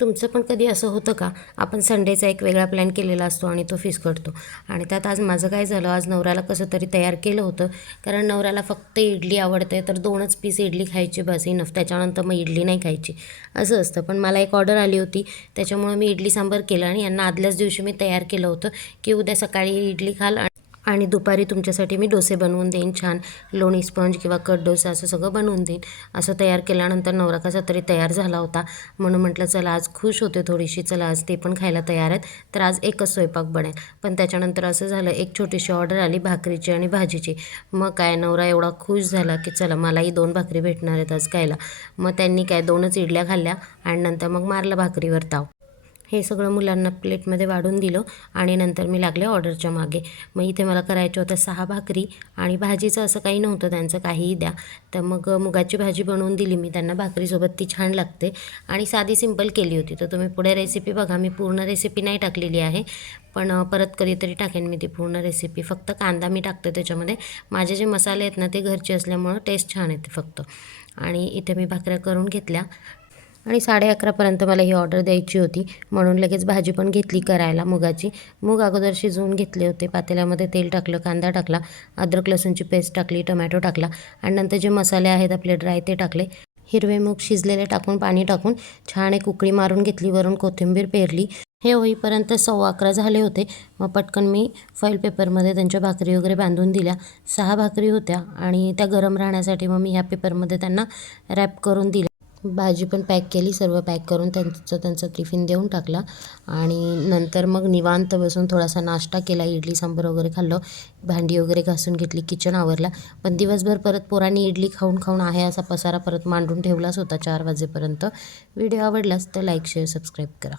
तुमचं पण कधी असं होतं का? आपण संडेचा एक वेगळा प्लॅन केलेला असतो आणि तो फिसकटतो. आणि त्यात आज माझं काय झालं, आज नवऱ्याला कसं तरी तयार केलं होतं. कारण नवऱ्याला फक्त इडली आवडते, तर 2च पीस इडली खायची बस इनफ. त्याच्यानंतर मग इडली नाही खायची असं असतं. पण मला एक ऑर्डर आली होती, त्याच्यामुळं मी इडली सांबार केलं आणि यांना आदल्याच दिवशी मी तयार केलं होतं की उद्या सकाळी इडली खाल आणि दुपारी तुमच्यासाठी मी डोसे बनवून देईन, छान लोणी स्पंज किंवा कट डोसा असं सगळं बनवून देईन. असं तयार केल्यानंतर नवरा कसा तरी तयार झाला होता, म्हणून म्हटलं चला आज खुश होते थोडीशी, चला आज ते पण खायला तयार आहेत, तर आज एकच स्वयंपाक बनेल. पण त्याच्यानंतर असं झालं, एक छोटीशी ऑर्डर आली भाकरीची आणि भाजीची. मग काय नवरा एवढा खुश झाला की चला मलाही 2 भाकरी भेटणार आहेत आज खायला. मग त्यांनी काय 2च इडल्या खाल्ल्या आणि नंतर मग मारलं भाकरीवर ताव. हे सगळं मुलांना प्लेटमध्ये वाढून दिलं आणि नंतर मी लागले ऑर्डरच्या मागे. मग इथे मला करायच्या होत्या 6 भाकरी आणि भाजीचं असं काही नव्हतं त्यांचं, काहीही द्या. तर मग मुगाची भाजी बनवून दिली मी त्यांना, भाकरीसोबत ती छान लागते आणि साधी सिंपल केली होती. तर तुम्ही पुढे रेसिपी बघा, मी पूर्ण रेसिपी नाही टाकलेली आहे, पण परत कधीतरी टाकेन मी ती पूर्ण रेसिपी. फक्त कांदा मी टाकते त्याच्यामध्ये. माझे जे मसाले आहेत ना ते घरचे असल्यामुळं टेस्ट छान येते फक्त. आणि इथे मी भाकऱ्या करून घेतल्या आणि 11:30पर्यंत मला ही ऑर्डर द्यायची होती, म्हणून लगेच भाजी पण घेतली करायला मुगाची. मूग अगोदर शिजवून घेतले होते, पातेल्यामध्ये तेल टाकलं, कांदा टाकला, अद्रक लसूणची पेस्ट टाकली, टमॅटो टाकला आणि नंतर जे मसाले आहेत आपले ड्राय ते टाकले. हिरवे मूग शिजलेले टाकून पाणी टाकून छान एक उकळी मारून घेतली, वरून कोथिंबीर पेरली. हे होईपर्यंत 11:15 झाले होते. मग पटकन मी फॉईल पेपरमध्ये त्यांच्या भाकरी वगैरे बांधून दिल्या. 6 भाकरी होत्या आणि त्या गरम राहण्यासाठी मग मी ह्या पेपरमध्ये त्यांना रॅप करून दिल्या. भाजी पण पॅक केली, सर्व पॅक करून त्यांचा टिफिन देऊन टाकला आणि नंतर मग निवांत बसून थोडासा नाश्ता केला, इडली सांबार वगैरे खाल्लं, भांडी वगैरे घासून घेतली, किचन आवरला. पण दिवसभर परत पोरांनी इडली खाऊन खाऊन आहे असा पसारा परत मांडून ठेवलाच होता 4 वाजेपर्यंत. व्हिडिओ आवडलाच तर लाईक शेअर सबस्क्राईब करा.